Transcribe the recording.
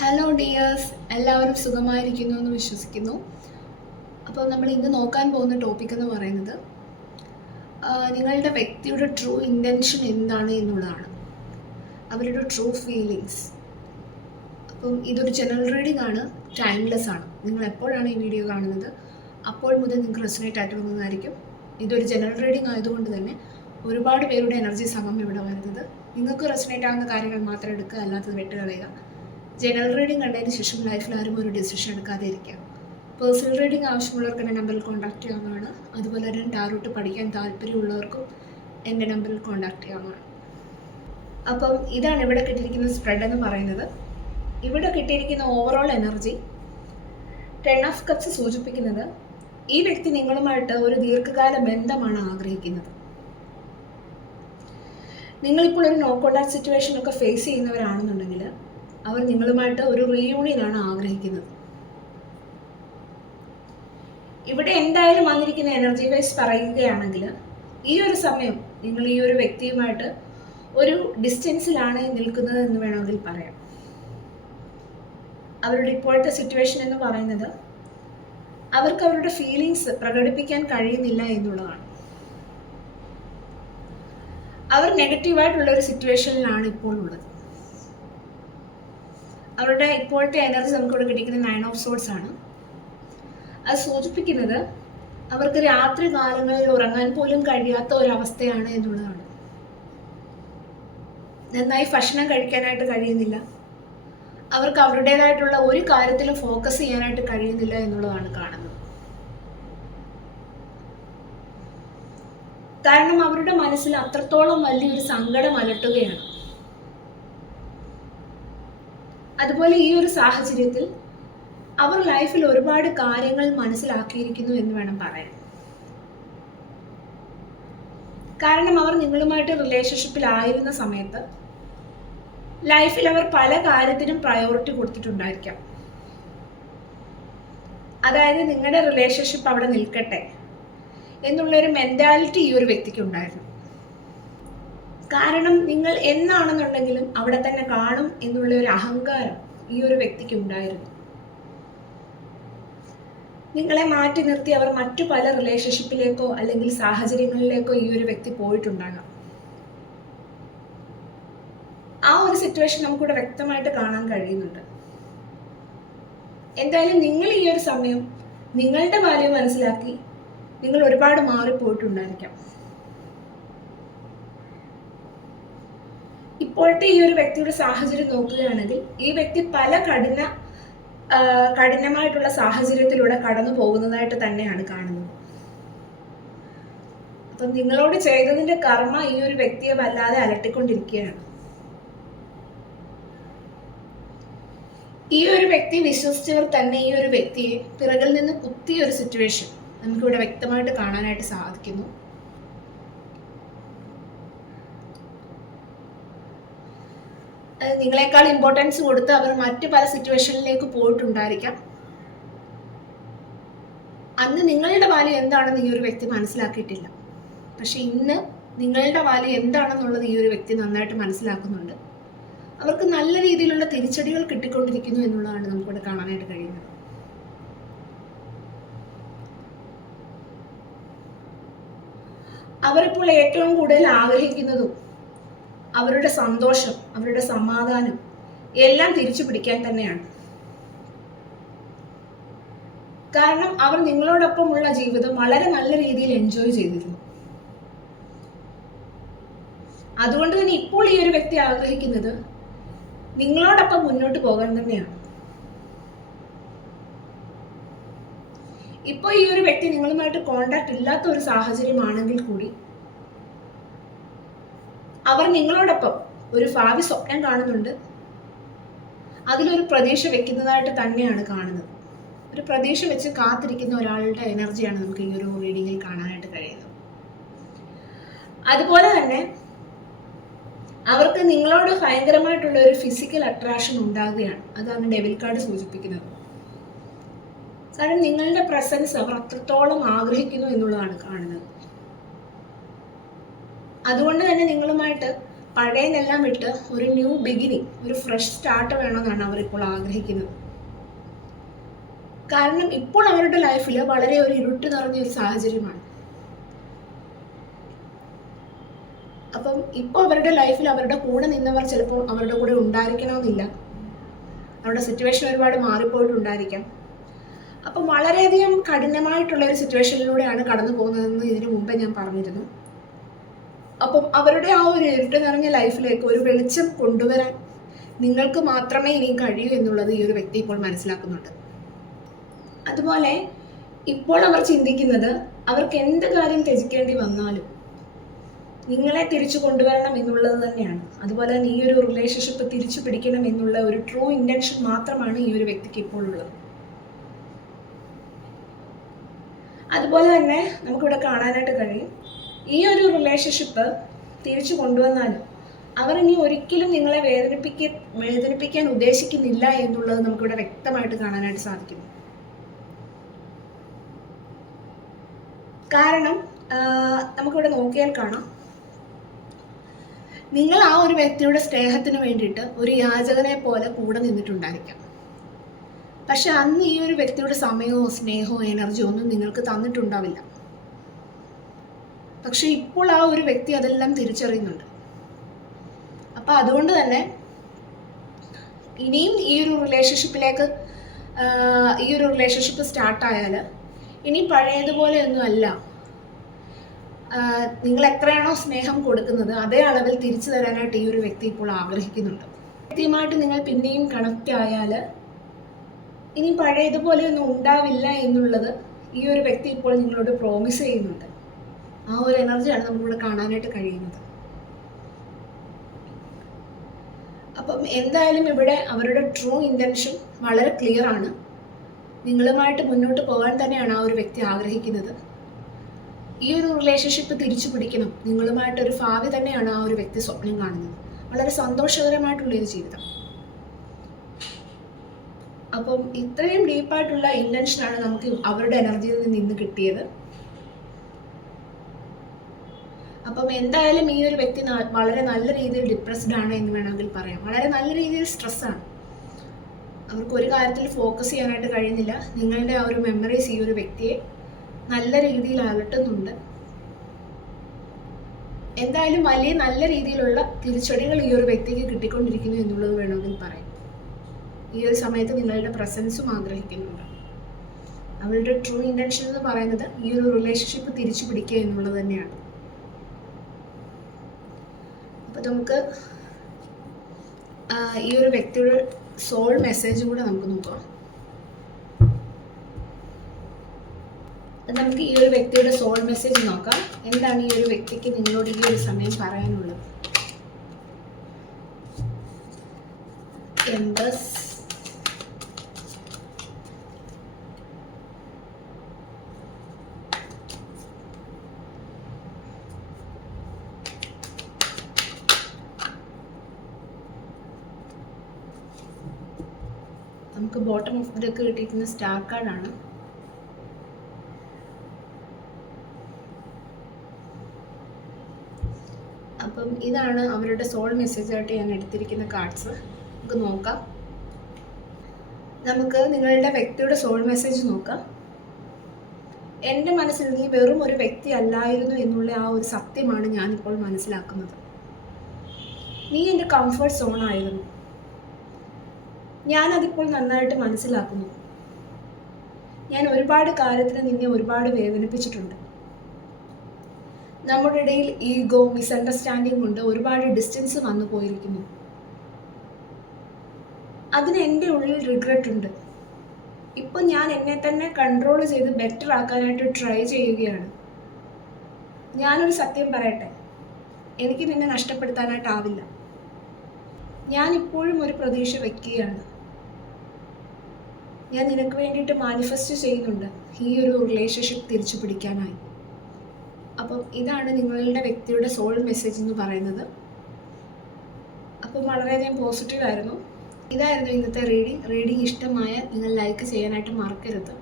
Hello dears, എല്ലാവരും സുഖമായിരിക്കുന്നു എന്ന് വിശ്വസിക്കുന്നു. അപ്പോൾ നമ്മൾ ഇന്ന് നോക്കാൻ പോകുന്ന ടോപ്പിക് എന്ന് പറയുന്നത് നിങ്ങളുടെ വ്യക്തിയുടെ ട്രൂ ഇൻറ്റൻഷൻ എന്താണ് എന്നുള്ളതാണ്, അവരുടെ ട്രൂ ഫീലിങ്സ്. അപ്പം ഇതൊരു ജനറൽ റീഡിംഗ് ആണ്, ടൈംലെസ് ആണ്. നിങ്ങൾ എപ്പോഴാണ് ഈ വീഡിയോ കാണുന്നത് അപ്പോൾ മുതൽ നിങ്ങൾക്ക് റെസൊനേറ്റ് ആയിട്ട് വന്നതായിരിക്കും. ഇതൊരു ജനറൽ റീഡിംഗ് ആയതുകൊണ്ട് തന്നെ ഒരുപാട് പേരുടെ എനർജി സംഘം ഇവിടെ വരുന്നത്. നിങ്ങൾക്ക് റെസൊനേറ്റ് ആവുന്ന കാര്യങ്ങൾ മാത്രം എടുക്കുക, അല്ലാത്തത് വിട്ടുകളയുക. ജനറൽ റീഡിംഗ് കണ്ടതിന് ശേഷം ലൈഫിൽ ആരും ഒരു ഡിസിഷൻ എടുക്കാതെ ഇരിക്കുക. പേഴ്സണൽ റീഡിംഗ് ആവശ്യമുള്ളവർക്ക് എൻ്റെ നമ്പറിൽ കോൺടാക്ട് ചെയ്യാവുന്നതാണ്. അതുപോലെ തന്നെ ടാരോട്ട് പഠിക്കാൻ താല്പര്യമുള്ളവർക്കും എൻ്റെ നമ്പറിൽ കോൺടാക്ട് ചെയ്യാവുന്നതാണ്. അപ്പം ഇതാണ് ഇവിടെ കിട്ടിയിരിക്കുന്ന സ്പ്രെഡ് എന്ന് പറയുന്നത്. ഇവിടെ കിട്ടിയിരിക്കുന്ന ഓവറോൾ എനർജി 10 ഓഫ് കപ്സ് സൂചിപ്പിക്കുന്നത് ഈ വ്യക്തി നിങ്ങളുമായിട്ട് ഒരു ദീർഘകാല ബന്ധമാണ് ആഗ്രഹിക്കുന്നത്. നിങ്ങളിപ്പോൾ ഒരു നോ കോൺടാക്ട് സിറ്റുവേഷനൊക്കെ ഫേസ് ചെയ്യുന്നവരാണെന്നുണ്ടെങ്കിൽ അവർ നിങ്ങളുമായിട്ട് ഒരു റീയൂണിയനാണ് ആഗ്രഹിക്കുന്നത്. ഇവിടെ എന്തായാലും വന്നിരിക്കുന്ന എനർജി വൈസ് പറയുകയാണെങ്കിൽ ഈ ഒരു സമയം നിങ്ങൾ ഈ ഒരു വ്യക്തിയുമായിട്ട് ഒരു ഡിസ്റ്റൻസിലാണ് നിൽക്കുന്നത് എന്ന് വേണമെങ്കിൽ പറയാം. അവരുടെ ഇപ്പോഴത്തെ സിറ്റുവേഷൻ എന്ന് പറയുന്നത് അവർക്ക് അവരുടെ ഫീലിങ്സ് പ്രകടിപ്പിക്കാൻ കഴിയുന്നില്ല എന്നുള്ളതാണ്. അവർ നെഗറ്റീവായിട്ടുള്ള ഒരു സിറ്റുവേഷനിലാണ് ഇപ്പോൾ ഉള്ളത്. അവരുടെ ഇപ്പോഴത്തെ എനർജി നമുക്കിവിടെ കിട്ടിയിരിക്കുന്നത് 9 ഓഫ് സോർഡ്സ് ആണ്. അത് സൂചിപ്പിക്കുന്നത് അവർക്ക് രാത്രി കാലങ്ങളിൽ ഉറങ്ങാൻ പോലും കഴിയാത്ത ഒരവസ്ഥയാണ് എന്നുള്ളതാണ്. നന്നായി ഭക്ഷണം കഴിക്കാനായിട്ട് കഴിയുന്നില്ല, അവർക്ക് അവരുടേതായിട്ടുള്ള ഒരു കാര്യത്തിലും ഫോക്കസ് ചെയ്യാനായിട്ട് കഴിയുന്നില്ല എന്നുള്ളതാണ് കാണുന്നത്. കാരണം അവരുടെ മനസ്സിൽ അത്രത്തോളം വലിയൊരു സങ്കടം അലട്ടുകയാണ്. അതുപോലെ ഈ ഒരു സാഹചര്യത്തിൽ അവർ ലൈഫിൽ ഒരുപാട് കാര്യങ്ങൾ മനസ്സിലാക്കിയിരിക്കുന്നു എന്ന് വേണം പറയാൻ. കാരണം അവർ നിങ്ങളുമായിട്ട് റിലേഷൻഷിപ്പിലായിരുന്ന സമയത്ത് ലൈഫിൽ അവർ പല കാര്യത്തിനും പ്രയോറിറ്റി കൊടുത്തിട്ടുണ്ടായിരിക്കാം. അതായത് നിങ്ങളുടെ റിലേഷൻഷിപ്പ് അവിടെ നിൽക്കട്ടെ എന്നുള്ളൊരു മെന്റാലിറ്റി ഈ ഒരു വ്യക്തിക്ക് ഉണ്ടായിരുന്നു. കാരണം നിങ്ങൾ എന്നാണെന്നുണ്ടെങ്കിലും അവിടെ തന്നെ കാണും എന്നുള്ള ഒരു അഹങ്കാരം ഈ ഒരു വ്യക്തിക്ക് ഉണ്ടായിരുന്നു. നിങ്ങളെ മാറ്റി നിർത്തി അവർ മറ്റു പല റിലേഷൻഷിപ്പിലേക്കോ അല്ലെങ്കിൽ സാഹചര്യങ്ങളിലേക്കോ ഈ ഒരു വ്യക്തി പോയിട്ടുണ്ടാകാം. ആ ഒരു സിറ്റുവേഷൻ നമുക്കിവിടെ വ്യക്തമായിട്ട് കാണാൻ കഴിയുന്നുണ്ട്. എന്തായാലും നിങ്ങൾ ഈ ഒരു സമയം നിങ്ങളുടെ വാല്യൂ മനസ്സിലാക്കി നിങ്ങൾ ഒരുപാട് മാറിപ്പോയിട്ടുണ്ടായിരിക്കാം. ഇപ്പോഴത്തെ ഈ ഒരു വ്യക്തിയുടെ സാഹചര്യം നോക്കുകയാണെങ്കിൽ ഈ വ്യക്തി പല കഠിനമായിട്ടുള്ള സാഹചര്യത്തിലൂടെ കടന്നു പോകുന്നതായിട്ട് തന്നെയാണ് കാണുന്നത്. അപ്പം നിങ്ങളോട് ചെയ്തതിന്റെ കർമ്മ ഈ ഒരു വ്യക്തിയെ വല്ലാതെ അലട്ടിക്കൊണ്ടിരിക്കുകയാണ്. ഈ ഒരു വ്യക്തി വിശ്വസിച്ചവർ തന്നെ ഈ ഒരു വ്യക്തിയെ പിറകിൽ നിന്ന് കുത്തിയ ഒരു സിറ്റുവേഷൻ നമുക്കിവിടെ വ്യക്തമായിട്ട് കാണാനായിട്ട് സാധിക്കുന്നു. നിങ്ങളെക്കാൾ ഇമ്പോർട്ടൻസ് കൊടുത്ത് അവർ മറ്റു പല സിറ്റുവേഷനിലേക്ക് പോയിട്ടുണ്ടായിരിക്കാം. അന്ന് നിങ്ങളുടെ വാല്യൂ എന്താണെന്ന് ഈ ഒരു വ്യക്തി മനസ്സിലാക്കിയിട്ടില്ല. പക്ഷെ ഇന്ന് നിങ്ങളുടെ വാല്യൂ എന്താണെന്നുള്ളത് ഈ ഒരു വ്യക്തി നന്നായിട്ട് മനസ്സിലാക്കുന്നുണ്ട്. അവർക്ക് നല്ല രീതിയിലുള്ള തിരിച്ചടികൾ കിട്ടിക്കൊണ്ടിരിക്കുന്നു എന്നുള്ളതാണ് നമുക്കിവിടെ കാണാനായിട്ട് കഴിയുന്നത്. അവരിപ്പോൾ ഏറ്റവും കൂടുതൽ ആഗ്രഹിക്കുന്നതും അവരുടെ സന്തോഷം, അവരുടെ സമാധാനം എല്ലാം തിരിച്ചു പിടിക്കാൻ തന്നെയാണ്. കാരണം അവർ നിങ്ങളോടൊപ്പമുള്ള ജീവിതം വളരെ നല്ല രീതിയിൽ എൻജോയ് ചെയ്തിരുന്നു. അതുകൊണ്ട് തന്നെ ഇപ്പോൾ ഈ ഒരു വ്യക്തി ആഗ്രഹിക്കുന്നത് നിങ്ങളോടൊപ്പം മുന്നോട്ട് പോകാൻ തന്നെയാണ്. ഇപ്പോൾ ഈ ഒരു വ്യക്തി നിങ്ങളുമായിട്ട് കോണ്ടാക്ട് ഇല്ലാത്ത ഒരു സാഹചര്യമാണെങ്കിൽ കൂടി അവർ നിങ്ങളോടൊപ്പം ഒരു ഭാവി സ്വപ്നം കാണുന്നുണ്ട്. അതിലൊരു പ്രതീക്ഷ വെക്കുന്നതായിട്ട് തന്നെയാണ് കാണുന്നത്. ഒരു പ്രതീക്ഷ വെച്ച് കാത്തിരിക്കുന്ന ഒരാളുടെ എനർജിയാണ് നമുക്ക് ഈ ഒരു റീഡിങ്ങിൽ കാണാനായിട്ട് കഴിയുന്നത്. അതുപോലെ തന്നെ അവർക്ക് നിങ്ങളോട് ഭയങ്കരമായിട്ടുള്ള ഒരു ഫിസിക്കൽ അട്രാക്ഷൻ ഉണ്ടാകുകയാണ്. അതാണ് ഡെവിൽ കാർഡ് സൂചിപ്പിക്കുന്നത്. കാരണം നിങ്ങളുടെ പ്രസൻസ് അവർ അത്രത്തോളം ആഗ്രഹിക്കുന്നു എന്നുള്ളതാണ് കാണുന്നത്. അതുകൊണ്ട് തന്നെ നിങ്ങളുമായിട്ട് പഴയനെല്ലാം വിട്ട് ഒരു ന്യൂ ബിഗിനിങ്, ഒരു ഫ്രഷ് സ്റ്റാർട്ട് വേണമെന്നാണ് അവരിപ്പോൾ ആഗ്രഹിക്കുന്നത്. കാരണം ഇപ്പോൾ അവരുടെ ലൈഫിൽ വളരെ ഒരു ഇരുട്ട് നിറഞ്ഞ ഒരു സാഹചര്യമാണ്. അപ്പം ഇപ്പോൾ അവരുടെ ലൈഫിൽ അവരുടെ കൂടെ നിന്നവർ ചിലപ്പോൾ അവരുടെ കൂടെ ഉണ്ടായിരിക്കണമെന്നില്ല. അവരുടെ സിറ്റുവേഷൻ ഒരുപാട് മാറിപ്പോയിട്ടുണ്ടായിരിക്കാം. അപ്പം വളരെയധികം കഠിനമായിട്ടുള്ള ഒരു സിറ്റുവേഷനിലൂടെയാണ് കടന്നു പോകുന്നതെന്ന് ഇതിനു മുമ്പേ ഞാൻ പറഞ്ഞിരുന്നു. അപ്പം അവരുടെ ആ ഒരു ഇരുട്ട് നിറഞ്ഞ ലൈഫിലേക്ക് ഒരു വെളിച്ചം കൊണ്ടുവരാൻ നിങ്ങൾക്ക് മാത്രമേ ഇനി കഴിയൂ എന്നുള്ളത് ഈ ഒരു വ്യക്തി ഇപ്പോൾ മനസ്സിലാക്കുന്നുണ്ട്. അതുപോലെ ഇപ്പോൾ അവർ ചിന്തിക്കുന്നത് അവർക്ക് എന്ത് കാര്യം ത്യജിക്കേണ്ടി വന്നാലും നിങ്ങളെ തിരിച്ചു കൊണ്ടുവരണം എന്നുള്ളത് തന്നെയാണ്. അതുപോലെ തന്നെ ഈ ഒരു റിലേഷൻഷിപ്പ് തിരിച്ചു പിടിക്കണം എന്നുള്ള ഒരു ട്രൂ ഇൻറ്റൻഷൻ മാത്രമാണ് ഈ ഒരു വ്യക്തിക്ക് ഇപ്പോൾ ഉള്ളത്. അതുപോലെ തന്നെ നമുക്കിവിടെ കാണാനായിട്ട് കഴിയും, ഈ ഒരു റിലേഷൻഷിപ്പ് തിരിച്ചു കൊണ്ടുവന്നാലും അവർ ഇനി ഒരിക്കലും നിങ്ങളെ വേദനിപ്പിക്കാൻ ഉദ്ദേശിക്കുന്നില്ല എന്നുള്ളത് നമുക്കിവിടെ വ്യക്തമായിട്ട് കാണാനായിട്ട് സാധിക്കുന്നു. കാരണം നമുക്കിവിടെ നോക്കിയാൽ കാണാം, നിങ്ങൾ ആ ഒരു വ്യക്തിയുടെ സ്നേഹത്തിന് വേണ്ടിയിട്ട് ഒരു യാചകനെ പോലെ കൂടെ നിന്നിട്ടുണ്ടായിരിക്കാം. പക്ഷെ അന്ന് ഈ ഒരു വ്യക്തിയുടെ സമയമോ സ്നേഹമോ എനർജിയോ ഒന്നും നിങ്ങൾക്ക് തന്നിട്ടുണ്ടാവില്ല. പക്ഷെ ഇപ്പോൾ ആ ഒരു വ്യക്തി അതെല്ലാം തിരിച്ചറിയുന്നുണ്ട്. അപ്പം അതുകൊണ്ട് തന്നെ ഇനിയും ഈ ഒരു റിലേഷൻഷിപ്പ് സ്റ്റാർട്ടായാൽ ഇനി പഴയതുപോലെയൊന്നും അല്ല. നിങ്ങൾ എത്രയാണോ സ്നേഹം കൊടുക്കുന്നത് അതേ അളവിൽ തിരിച്ചു തരാനായിട്ട് ഈ ഒരു വ്യക്തി ഇപ്പോൾ ആഗ്രഹിക്കുന്നുണ്ട്. വ്യക്തിയുമായിട്ട് നിങ്ങൾ പിന്നെയും കണക്റ്റ് ആയാൽ ഇനി പഴയതുപോലെയൊന്നും ഉണ്ടാവില്ല എന്നുള്ളത് ഈ ഒരു വ്യക്തി ഇപ്പോൾ നിങ്ങളോട് പ്രോമിസ് ചെയ്യുന്നുണ്ട്. ആ ഒരു എനർജിയാണ് നമുക്കിവിടെ കാണാനായിട്ട് കഴിയുന്നത്. അപ്പം എന്തായാലും ഇവിടെ അവരുടെ ട്രൂ ഇൻറ്റൻഷൻ വളരെ ക്ലിയർ ആണ്. നിങ്ങളുമായിട്ട് മുന്നോട്ട് പോകാൻ തന്നെയാണ് ആ ഒരു വ്യക്തി ആഗ്രഹിക്കുന്നത്. ഈ ഒരു റിലേഷൻഷിപ്പ് തിരിച്ചു പിടിക്കണം, നിങ്ങളുമായിട്ടൊരു ഭാവി തന്നെയാണ് ആ ഒരു വ്യക്തി സ്വപ്നം കാണുന്നത്. വളരെ സന്തോഷകരമായിട്ടുള്ളൊരു ജീവിതം. അപ്പം ഇത്രയും ഡീപ്പായിട്ടുള്ള ഇൻറ്റൻഷനാണ് നമുക്ക് അവരുടെ എനർജിയിൽ നിന്ന് ഇന്ന് കിട്ടിയത്. അപ്പം എന്തായാലും ഈ ഒരു വ്യക്തി വളരെ നല്ല രീതിയിൽ ഡിപ്രസ്ഡ് ആണ് എന്ന് വേണമെങ്കിൽ പറയാം. വളരെ നല്ല രീതിയിൽ സ്ട്രെസ്സാണ്. അവർക്ക് ഒരു കാര്യത്തിൽ ഫോക്കസ് ചെയ്യാനായിട്ട് കഴിയുന്നില്ല. നിങ്ങളുടെ ആ ഒരു മെമ്മറീസ് ഈ ഒരു വ്യക്തിയെ നല്ല രീതിയിൽ അലട്ടുന്നുണ്ട്. എന്തായാലും വലിയ നല്ല രീതിയിലുള്ള തിരിച്ചടികൾ ഈ ഒരു വ്യക്തിക്ക് കിട്ടിക്കൊണ്ടിരിക്കുന്നു എന്നുള്ളത് വേണമെങ്കിൽ പറയാം. ഈ ഒരു സമയത്ത് നിങ്ങളുടെ പ്രസൻസും ആഗ്രഹിക്കുന്നുണ്ട്. അവരുടെ ട്രൂ ഇൻറ്റൻഷൻ എന്ന് പറയുന്നത് ഈ ഒരു റിലേഷൻഷിപ്പ് തിരിച്ചു പിടിക്കുക എന്നുള്ളത് തന്നെയാണ്. അപ്പോൾ നമുക്ക് ഈ ഒരു വ്യക്തിയുടെ സോൾ മെസ്സേജ് കൂടെ നമുക്ക് നോക്കാം. നമുക്ക് ഈ ഒരു വ്യക്തിയുടെ സോൾ മെസ്സേജ് നോക്കാം. എന്താണ് ഈ ഒരു വ്യക്തിക്ക് നിങ്ങളോട് ഈ ഒരു സമയം പറയാനുള്ളത്? എംബസ്, നമുക്ക് ബോട്ടം ഓഫ് ദി ഡെക്ക് കിട്ടിയിരിക്കുന്ന സ്റ്റാർ കാർഡാണ്. അപ്പം ഇതാണ് അവരുടെ സോൾ മെസ്സേജായിട്ട് ഞാൻ എടുത്തിരിക്കുന്ന കാർഡ്സ്. നമുക്ക് നോക്കാം. നമുക്ക് നിങ്ങളുടെ വ്യക്തിയുടെ സോൾ മെസ്സേജ് നോക്കാം. എൻ്റെ മനസ്സിൽ നീ വെറും ഒരു വ്യക്തി അല്ലായിരുന്നു എന്നുള്ള ആ ഒരു സത്യമാണ് ഞാനിപ്പോൾ മനസ്സിലാക്കുന്നത്. നീ എൻ്റെ കംഫർട്ട് സോണായിരുന്നു. ഞാനതിപ്പോൾ നന്നായിട്ട് മനസ്സിലാക്കുന്നു. ഞാൻ ഒരുപാട് കാര്യത്തിന് നിന്നെ ഒരുപാട് വേദനിപ്പിച്ചിട്ടുണ്ട്. നമ്മുടെ ഇടയിൽ ഈഗോ, മിസ്അണ്ടർസ്റ്റാൻഡിങ് കൊണ്ട് ഒരുപാട് ഡിസ്റ്റൻസ് വന്നു പോയിരിക്കുന്നു. അതിന് എൻ്റെ ഉള്ളിൽ റിഗ്രറ്റ് ഉണ്ട്. ഇപ്പം ഞാൻ എന്നെ തന്നെ കൺട്രോൾ ചെയ്ത് ബെറ്റർ ആക്കാനായിട്ട് ട്രൈ ചെയ്യുകയാണ്. ഞാനൊരു സത്യം പറയട്ടെ, എനിക്ക് നിന്നെ നഷ്ടപ്പെടുത്താനായിട്ടാവില്ല. ഞാൻ ഇപ്പോഴും ഒരു പ്രതീക്ഷ വയ്ക്കുകയാണ്. ഞാൻ നിനക്ക് വേണ്ടിയിട്ട് മാനിഫെസ്റ്റ് ചെയ്യുന്നുണ്ട് ഈ ഒരു റിലേഷൻഷിപ്പ് തിരിച്ചു പിടിക്കാനായി. അപ്പം ഇതാണ് നിങ്ങളുടെ വ്യക്തിയുടെ സോൾ മെസ്സേജ് എന്ന് പറയുന്നത്. അപ്പം വളരെയധികം പോസിറ്റീവായിരുന്നു. ഇതായിരുന്നു ഇന്നത്തെ റീഡിംഗ്. ഇഷ്ടമായ നിങ്ങൾ ലൈക്ക് ചെയ്യാനായിട്ട് മറക്കരുത്.